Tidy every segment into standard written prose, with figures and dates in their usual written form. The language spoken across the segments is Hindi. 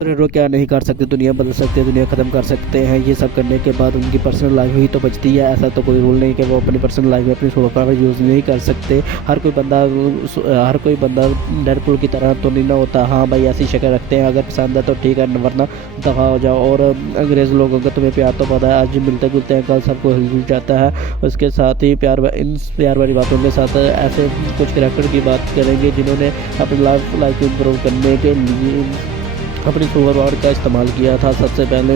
हीरो क्या नहीं कर सकते, दुनिया बदल सकते हैं, दुनिया ख़त्म कर सकते हैं। ये सब करने के बाद उनकी पर्सनल लाइफ ही तो बचती है। ऐसा तो कोई रूल नहीं कि वो अपनी पर्सनल लाइफ में अपनी सुपर पावर यूज़ नहीं कर सकते। हर कोई बंदा डेडपुल की तरह तो नहीं ना होता। हाँ भाई, ऐसी शक्ल रखते हैं, अगर पसंद है तो ठीक है, वरना दफ़ा हो जाओ। और अंग्रेज़ लोगों का तुम्हें प्यार तो पता है, आज मिलते जुलते हैं, कल सबको हिल जुल जाता है। उसके साथ ही इन प्यार वाली बातों के साथ ऐसे कुछ कैरेक्टर की बात करेंगे जिन्होंने अपनी लाइफ को इम्प्रूव करने के लिए अपनी सुपर पावर का इस्तेमाल किया था। सबसे पहले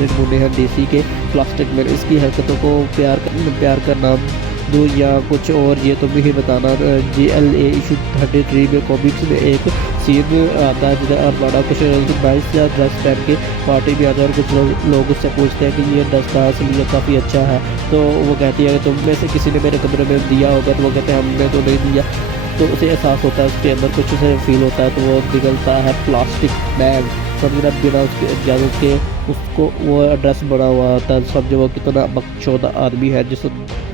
नमूने हैं डीसी के प्लास्टिक मैन। इसकी हरकतों को प्यार का नाम दूँ या कुछ और, ये तुम ही बताना। GLA इशू 33 में कॉमिक्स में एक सीन आता है जिधर अरमाना कुछ नाइस या ड्रेस पहन के पार्टी में आता है और कुछ लोग उससे पूछते हैं कि ये ड्रेस कहाँ से लिया, काफ़ी अच्छा है। तो वो कहती है कि तुम में से किसी ने मेरे कमरे में दिया होगा। तो वो कहते हैं हमने तो नहीं दिया। तो उसे एहसास होता है, उसके अंदर कुछ उसे फील होता है, तो वो निकलता है प्लास्टिक बैग। समझना, बिना उसके इजाज़त के उसको वो एड्रेस बना हुआ होता है। समझो वो कितना बकचोदा आदमी है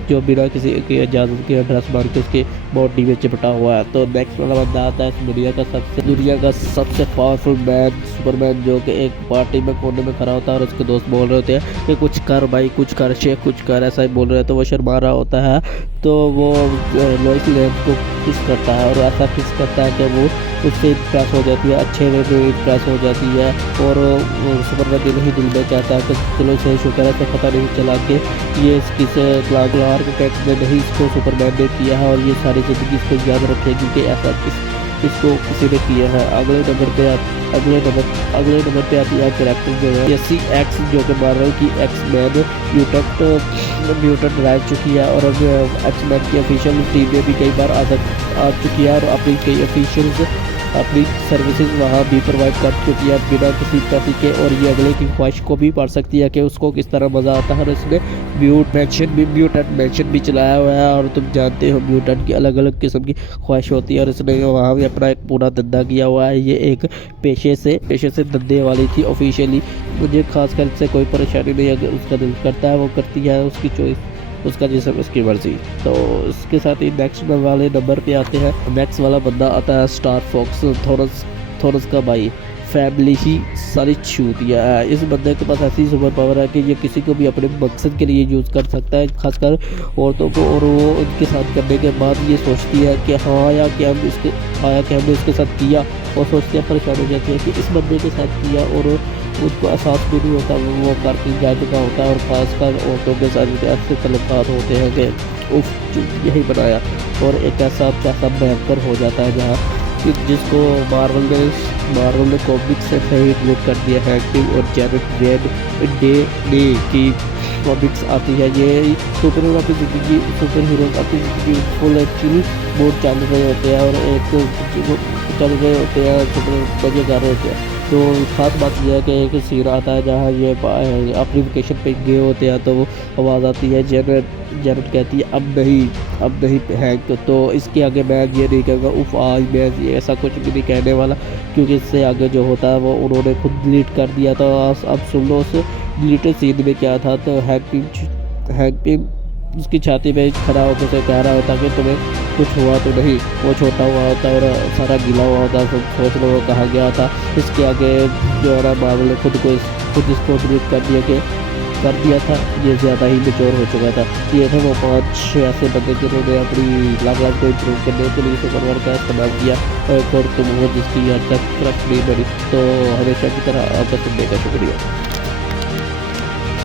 जो बिना किसी की इजाज़त के एड्रेस बन के उसके बॉडी में चिपटा हुआ है। तो नेक्स्ट वाला बंदा आता है दुनिया का सबसे पावरफुल मैन, सुपरमैन, जो कि एक पार्टी में कोने में खड़ा होता है और उसके दोस्त बोल रहे होते हैं कि कुछ कर भाई, कुछ कर शेख, कुछ कर, ऐसा ही बोल रहे हैं। तो वो शर्मा रहा होता है, तो वो लोइस लेन को किस करता है और ऐसा किस करता है कि वो उससे इम्प्रेस हो जाती है, अच्छे वे में इम्प्रेस हो जाती है। और सुपरमैन दिल ही दिल में चाहता है कि चलो सही शुक्र है, तो पता नहीं चला कि ये किस क्लार्क कैंट ने नहीं इसको सुपरमैन ने किया है और ये सारी ज़िंदगी इसको याद रखेगी कि ऐसा इसको किसी ने किया है। अगले नंबर पे आती है कैरेक्टर जो है जैसी एक्स, जो कि मार्वल की एक्स मैन म्यूटेंट रह चुकी है और अब एक्स मैन की ऑफिशियल टीम में भी कई बार आ चुकी है और अपनी कई ऑफिशियल्स अपनी सर्विसेज वहाँ भी प्रोवाइड कर चुकी है बिना किसी पैसे के। और ये अगले की ख्वाहिश को भी पढ़ सकती है कि उसको किस तरह मज़ा आता है। और इसने म्यूटेंट मैंशन भी चलाया हुआ है और तुम जानते हो म्यूटेंट की अलग अलग किस्म की ख्वाहिश होती है और इसने वहाँ भी अपना एक पूरा धंधा किया हुआ है। ये एक पेशे से धंधे वाली थी ऑफिशियली। मुझे खास कर से कोई परेशानी नहीं, अगर उसका दिल करता है वो करती है, उसकी चॉइस, उसका जिसम, उसकी मर्जी। तो इसके साथ ही नेक्स्ट वाले नंबर पे आते हैं। नेक्स्ट वाला बंदा आता है स्टार फॉक्स, थॉरस का भाई। फैमिली ही सारी छूतियाँ है। इस बंदे के पास ऐसी सुपर पावर है कि ये किसी को भी अपने मकसद के लिए यूज़ कर सकता है, खासकर औरतों को। और वो उनके साथ करने के बाद ये सोचती है कि कि हमने इसके साथ किया, और सोचते हैं, परेशान हो जाती है कि इस बंदे के साथ किया, और उसको एहसास भी नहीं होता वो करती जा चुका होता है। और ख़ासकर औरतों के साथ ऐसे तल्लुकात होते हैं कि यही बनाया। और एक ऐसा भयंकर हो जाता है जहाँ कि जिसको मार्वल ने कॉमिक से सही रिलेट कर दिया है। और जेनेट डे की कॉमिक्स आती है। ये सुपर हीरो अपनी ज़िंदगी फुल एक्चुअली मोड चल रहे होते हैं और सुपर मजे कर रहे होते हैं। तो खास बात यह है कि एक सीन आता है जहाँ ये अपनी वेकेशन पे गए होते हैं, तो वो आवाज़ आती है, जेनेट कहती है अब नहीं हैंक। तो इसके आगे मैं ये नहीं कहूँगा उफ आज मैं ये ऐसा कुछ भी नहीं कहने वाला, क्योंकि इससे आगे जो होता है वो उन्होंने खुद डिलीट कर दिया था। अब सुन लो उस डिलीटेड सीन में क्या था। तो हैंक उसकी छाती में खड़ा होकर से कह रहा होता कि तुम्हें कुछ हुआ तो नहीं। वो छोटा हुआ होता और सारा गीला हुआ होता, तो सोच लो वो कहा गया था। इसके आगे जो है ना मार्वल ने खुद इसको डिलीट कर दिया था। ये ज़्यादा ही मेच्योर हो चुका था। ये थे वो 5 ऐसे बंदे जिन्होंने अपनी लाइफ को इम्प्रूव करने के लिए सुपर पावर का इस्तेमाल किया। और तुम वो जिसकी आज तक क्रश नहीं बनी। तो हमेशा की तरह आपका सुनने का शुक्रिया।